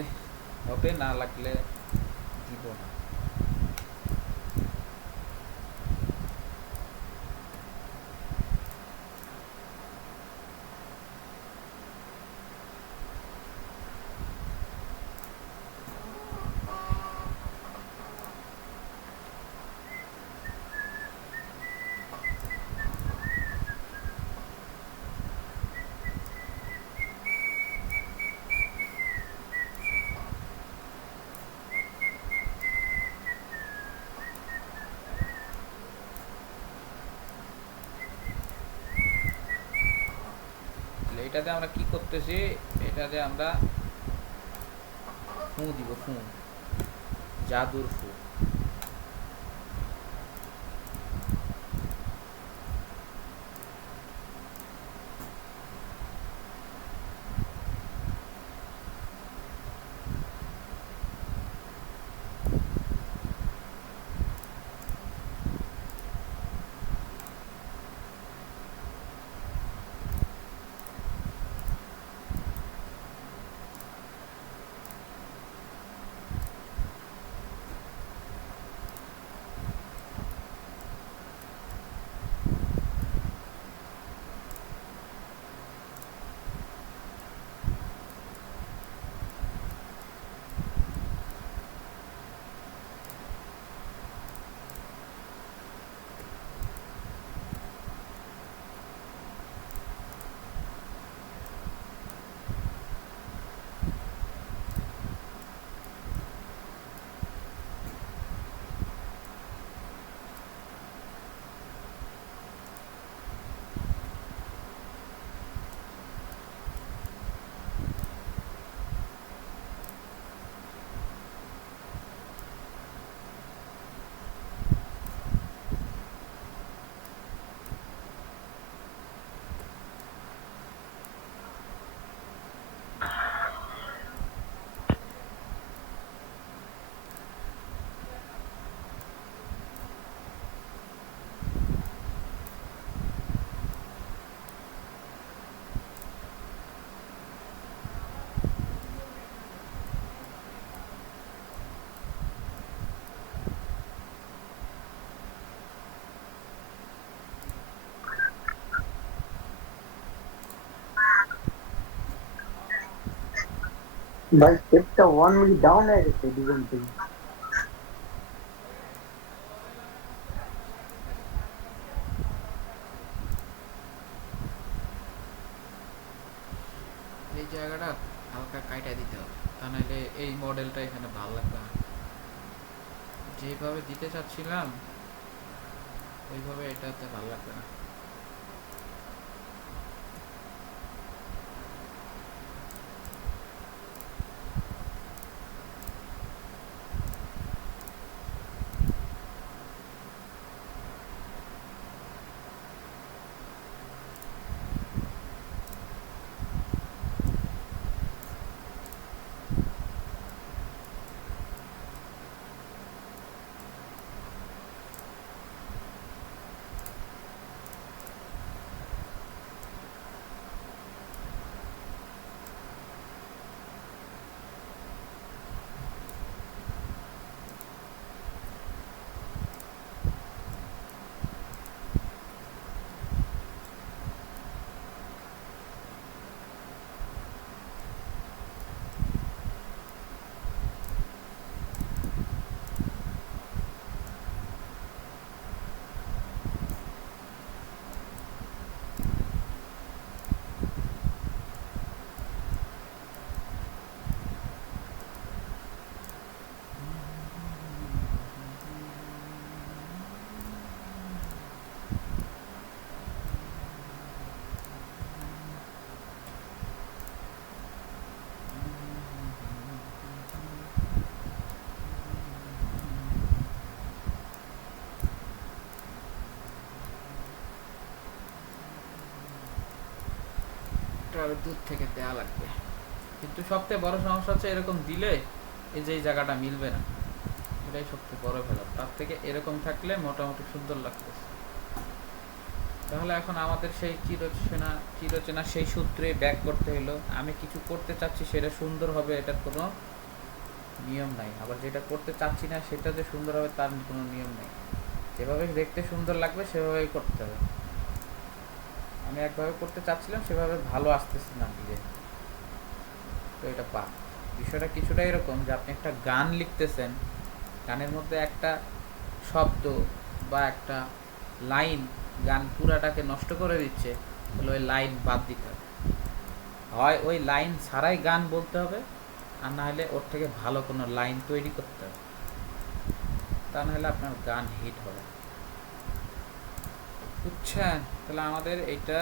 হবে, না লাগলে দিব না। তাহলে এটাতে আমরা কি করতেছি, এটাতে আমরা ফু দিব, ফু, জাদুর ফু। ভাই স্টেপটা 1 মিনিট ডাউন হয়ে গেছে ডিজাইন থেকে। এই জায়গাটা হালকা কাইটা দিতে হবে, তা নাহলে এই মডেলটা এখানে ভালো লাগবে না। যেভাবে দিতে চাচ্ছিলাম ওইভাবে এটাতে ভালো লাগবে না। এটা আরো দূর থেকে দেয়া লাগবে, কিন্তু সবথেকে বড় সমস্যা হচ্ছে এরকম দিলে এই যে এই জায়গাটা মিলবে না, এটাই সবথেকে বড় ভেজাল। তার থেকে এরকম থাকলে মোটামুটি সুন্দর লাগতেছে। তাহলে এখন আমাদের সেই চিরচেনা সেই সূত্রে ব্যাক করতে হলো। আমি কিছু করতে চাচ্ছি সেটা সুন্দর হবে, এটার কোনো নিয়ম নাই। আবার যেটা করতে চাচ্ছি না সেটা যে সুন্দর হবে তার কোনো নিয়ম নেই। যেভাবে দেখতে সুন্দর লাগবে সেভাবেই করতে হবে। আমি একভাবে করতে চাচ্ছিলাম, সেভাবে ভালো আসতেছে না ডিজাইন, তো এটা পাপ। বিষয়টা কিছুটা এরকম যে আপনি একটা গান লিখতেছেন, গানের মধ্যে একটা শব্দ বা একটা লাইন গান পুরাটাকে নষ্ট করে দিচ্ছে, তাহলে ওই লাইন বাদ দিতে হবে। হয় ওই লাইন ছাড়াই গান বলতে হবে, আর না হলে ওর থেকে ভালো কোনো লাইন তৈরি করতে হবে, তা না হলে আপনার গান হিট হবে। বুঝছেন? তাহলে আমাদের এইটা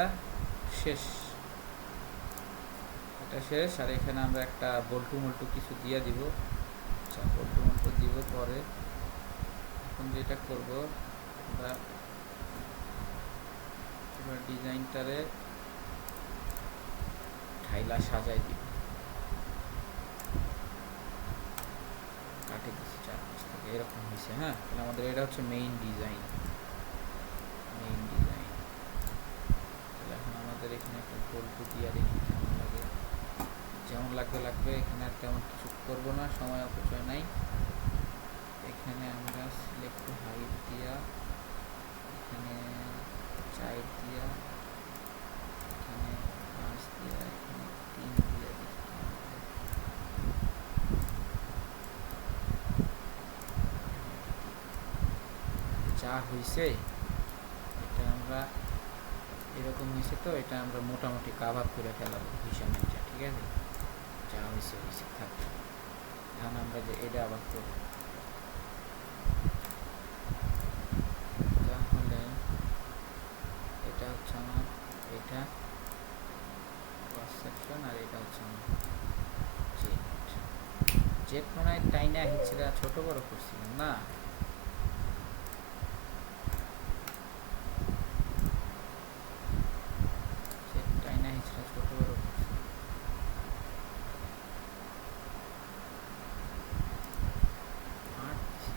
শেষ, এটা শেষ। আর এখানে আমরা একটা বল্টু মল্টু কিছু দিয়ে দিব। আচ্ছা, বল্টু মল্টু দিব পরে। এখন যেটা করব, আমরা এবার ডিজাইনটারে ঢাইলা সাজাই দিব। কাটে দিচ্ছি চারপাশ থেকে, এরকম হয়েছে। হ্যাঁ, তাহলে আমাদের এটা হচ্ছে মেইন ডিজাইন। Main design. তাহলে এখন আমাদের এখানে একটা বল্টু দিয়ে দেখি কেমন লাগে। যেমন লাগবে লাগবে, এখানে আর তেমন কিছু করবো না, সময় অপচয় নাই। এখানে আমরা সিলেক্ট হাইট দিয়া, এখানে 4 দিয়া, এখানে 5 দিয়া, এখানে 3 দিয়া দিই। যা হয়েছে এটা আমরা এরকম হয়েছে, তো এটা আমরা মোটামুটি কাভার করে ফেলাবো হিসাবটা, ঠিক আছে? যা হয়েছে হয়েছে থাক। এখন আমরা যে এটা আবার করব, তাহলে এটা হচ্ছে আমার, এটা ক্রস সেকশন, আর এটা হচ্ছে আমার জেট। জেট মনে হয় টাইনা হিচড়া ছোট বড় করছিলাম না? জেট টাইনা হিচড়া ছোট বড় করছিলাম। আচ্ছা,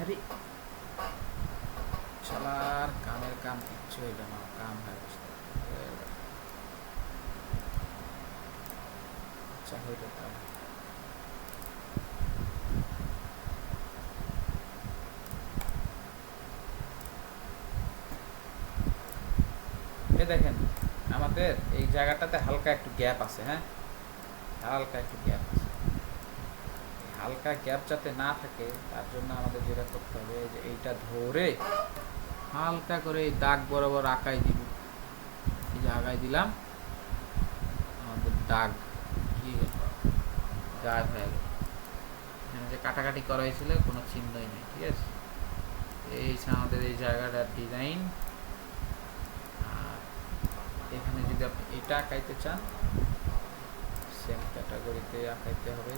আরে শালার কামের কাম কিচ্ছু হইল না, কাম হয়ে বসতে। আচ্ছা হইল তাহলে। এই দেখেন আমাদের এই জায়গাটাতে হালকা একটু গ্যাপ আছে। হ্যাঁ, হালকা একটু গ্যাপ আছে। এই হালকা গ্যাপ যাতে না থাকে তার জন্য আমাদের যেটা করতে হবে, যে এইটা ধরে হালকা করে এই দাগ বরাবর আঁকাই দিব। এই যে আঁকাই দিলাম, আমাদের দাগ কি গায়েব হয়ে গেল। এখানে যে কাটাকাটি করা হয়েছিল কোনো চিহ্নই নেই, ঠিক আছে? এই হচ্ছে আমাদের এই জায়গাটার ডিজাইন। আর এখানে যদি আপনি এটা আঁকাইতে চান, সেম ক্যাটাগরিতে আঁকাইতে হবে।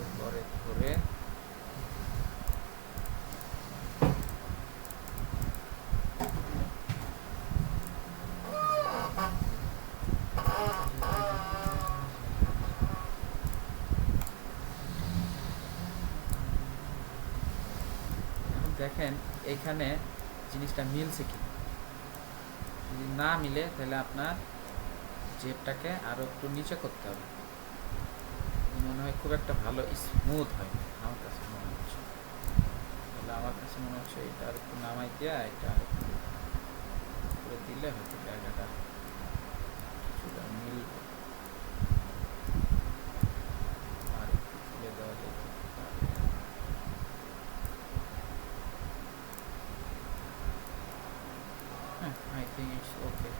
এরপরে ধরে দেখেন এখানে জিনিসটা মিলছে কি। যদি না মিলে তাহলে আপনার জেপটাকে আরও একটু নিচে করতে হবে। মনে হয় খুব একটা ভালো স্মুথ হয় আমার কাছে মনে হচ্ছে। তাহলে আমার কাছে মনে হচ্ছে এটা আর একটু নামাই দেওয়া, এটা আর একটু করে দিলে হয়তো জায়গাটা কিছুটা মিলবে। আর একটু তুলে দেওয়া যেতে পারে। হ্যাঁ, আই থিঙ্ক ইটস ওকে।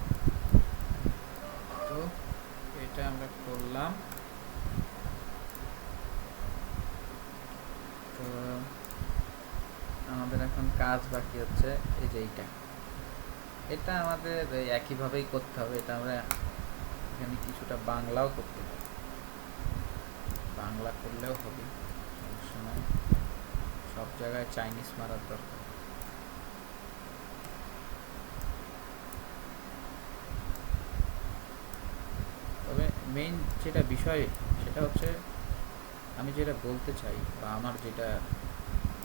তো এটা আমরা করলাম। তো আমাদের এখন কাজ বাকি হচ্ছে এই যে এইটা, এটা আমাদের একইভাবেই করতে হবে। এটা আমরা এখানে কিছুটা বাংলাও করতে পারি, বাংলা করলেও হবে, সমস্যা নয়। সব জায়গায় চাইনিজ মারার দরকার। মেইন যেটা বিষয় সেটা হচ্ছে আমি যেটা বলতে চাই বা আমার যেটা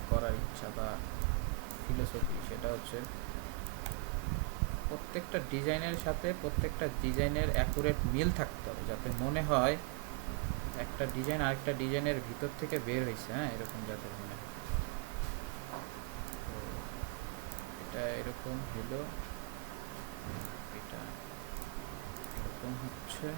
করার ইচ্ছা বা ফিলোসফি সেটা হচ্ছে প্রত্যেকটা ডিজাইনের সাথে প্রত্যেকটা ডিজাইনের অ্যাকুরেট মিল থাকতে হবে, যাতে মনে হয় একটা ডিজাইন আরেকটা ডিজাইনের ভিতর থেকে বের হয়েছে, হ্যাঁ, এরকম যাতে মনে হয়। তো এটা এরকম হলো, এটা এরকম হচ্ছে।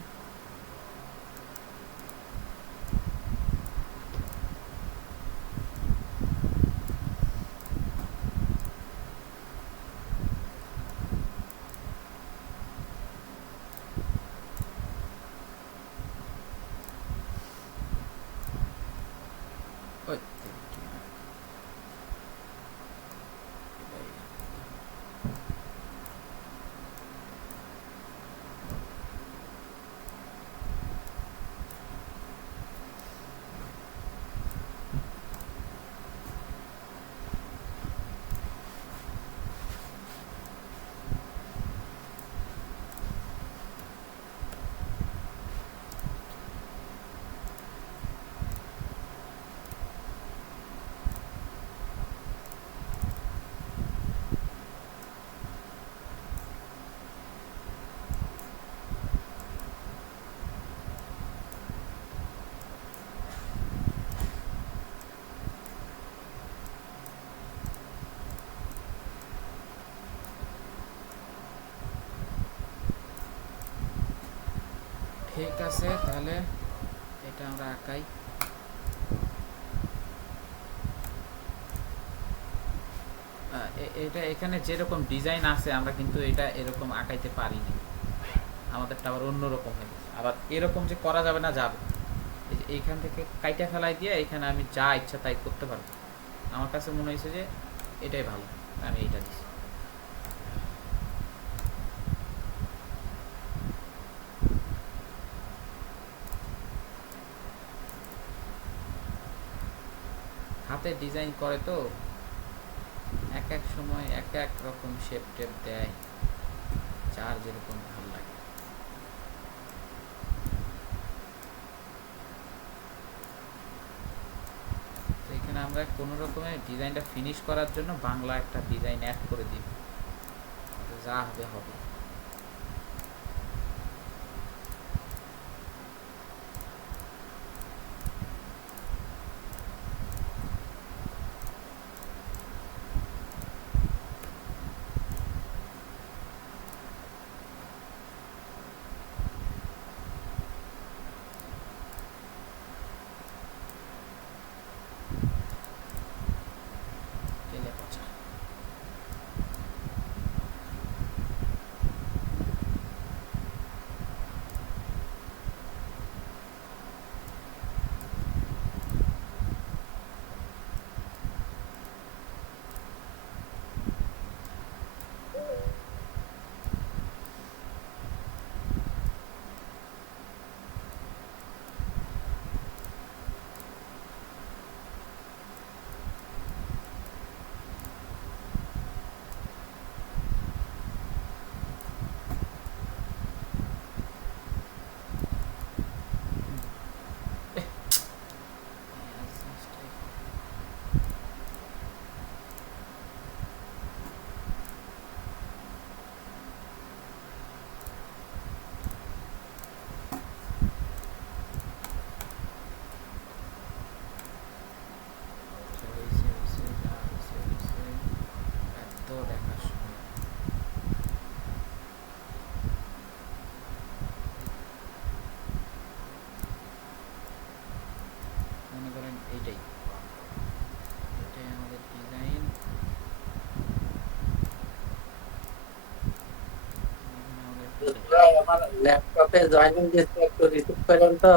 ওই তেরিকি, হ্যাঁ, এটাই। ঠিক আছে, তাহলে এটা আমরা আঁকাই। এটা এখানে যেরকম ডিজাইন আছে আমরা কিন্তু এটা এরকম আঁকাইতে পারিনি, আমাদেরটা আবার অন্যরকম হয়ে গেছে। আবার এরকম যে করা যাবে না, যাবে। এই যে এইখান থেকে কাইটা ফেলাই দিয়ে এখানে আমি যা ইচ্ছা তাই করতে পারবো। আমার কাছে মনে হয়েছে যে এটাই ভালো, আমি এইটা দিচ্ছি। হাতে ডিজাইন করে তো এক এক সময় এক এক রকম শেপ টেপ দেয়, যার যেরকম ভালো লাগে। তো এখানে আমরা কোনো রকমের ডিজাইনটা ফিনিশ করার জন্য বাংলা একটা ডিজাইন অ্যাড করে দিব, যা হবে হবে। তেলে পচা। এত দেখার সময় মনে করেন এইটাই এটাই আমাদের ডিজাইন। ভাই, আমার ল্যাপটপে জয়েনিং দিচ্ছে, একটু রিসিভ করেন তো।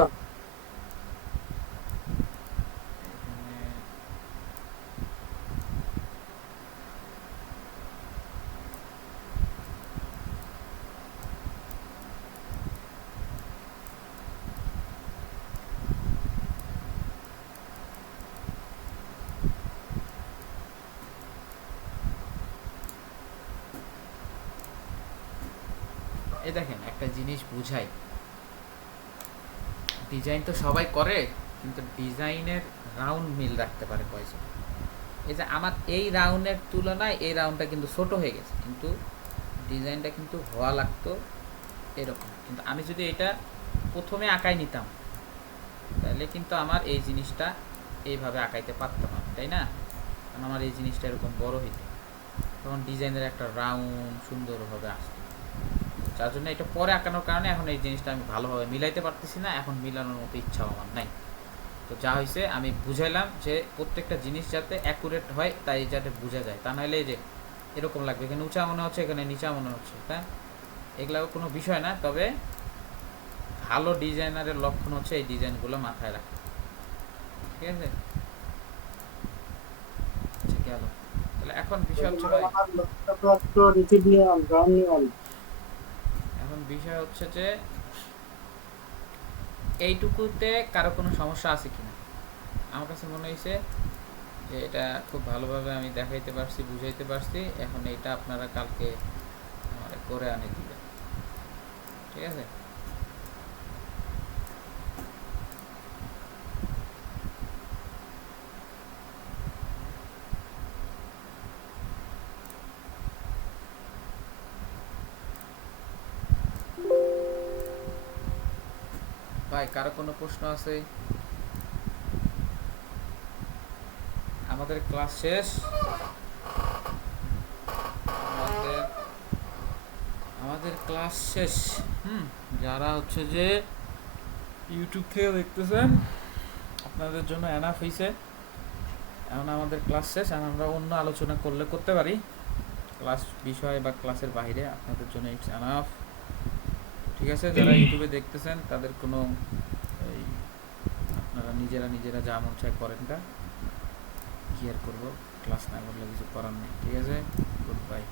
এই দেখেন একটা জিনিস বুঝাই, ডিজাইন তো সবাই করে, কিন্তু ডিজাইনের রাউন্ড মিল রাখতে পারে কয়জন? এই যে আমার এই রাউন্ডের তুলনায় এই রাউন্ডটা কিন্তু ছোট হয়ে গেছে, কিন্তু ডিজাইনটা কিন্তু হওয়া লাগতো এরকম। কিন্তু আমি যদি এটা প্রথমে আঁকাই নিতাম, তাহলে কিন্তু আমার এই জিনিসটা এইভাবে আঁকাইতে পারতাম না, তাই না? কারণ আমার এই জিনিসটা এরকম বড় হইত, তখন ডিজাইনের একটা রাউন্ড সুন্দরভাবে আসতো। যার জন্য এটা পরে আঁকানোর কারণে এখন এই জিনিসটা আমি ভালোভাবে মিলাইতে পারতেছি না, এখন মিলানোর মতো ইচ্ছাও আমার নাই। তো যা হয়েছে আমি বুঝাইলাম যে প্রত্যেকটা জিনিস যাতে অ্যাকুরেট হয়, তাই যাতে বোঝা যায়, তা নাহলে এই যে এরকম লাগবে, এখানে উঁচা মনে হচ্ছে, এখানে নিচা মনে হচ্ছে, হ্যাঁ এগুলো কোনো বিষয় না। তবে ভালো ডিজাইনারের লক্ষণ হচ্ছে এই ডিজাইনগুলো মাথায় রাখা, ঠিক আছে? আচ্ছা গেল। তাহলে এখন বিষয় হচ্ছে ভাই, এখন বিষয় হচ্ছে যে এইটুকুতে কারো কোনো সমস্যা আছে কিনা। আমার কাছে মনে হয়েছে যে এটা খুব ভালোভাবে আমি দেখাইতে পারছি, বুঝাইতে পারছি। এখন এইটা আপনারা কালকে আমারে করে আনি দিবেন, ঠিক আছে? ভাই কারো কোনো প্রশ্ন আছে? আমাদের ক্লাস শেষ। আমাদের আমাদের ক্লাস শেষ। যারা হচ্ছে যে ইউটিউব থেকে দেখতেছেন, আপনাদের জন্য এনাফ হয়েছে। এখন আমাদের ক্লাস শেষ, আর আমরা অন্য আলোচনা করলে করতে পারি, ক্লাস বিষয় বা ক্লাসের বাইরে আপনাদের জন্য ইটস এনাফ। ঠিক আছে, যারা ইউটিউবে দেখতেছেন তাদের কোনো এই আপনারা নিজেরা নিজেরা যা মন চায় করেনটা, কি আর করবো, ক্লাস না করলে কিছু করার নেই। ঠিক আছে, গুড বাই।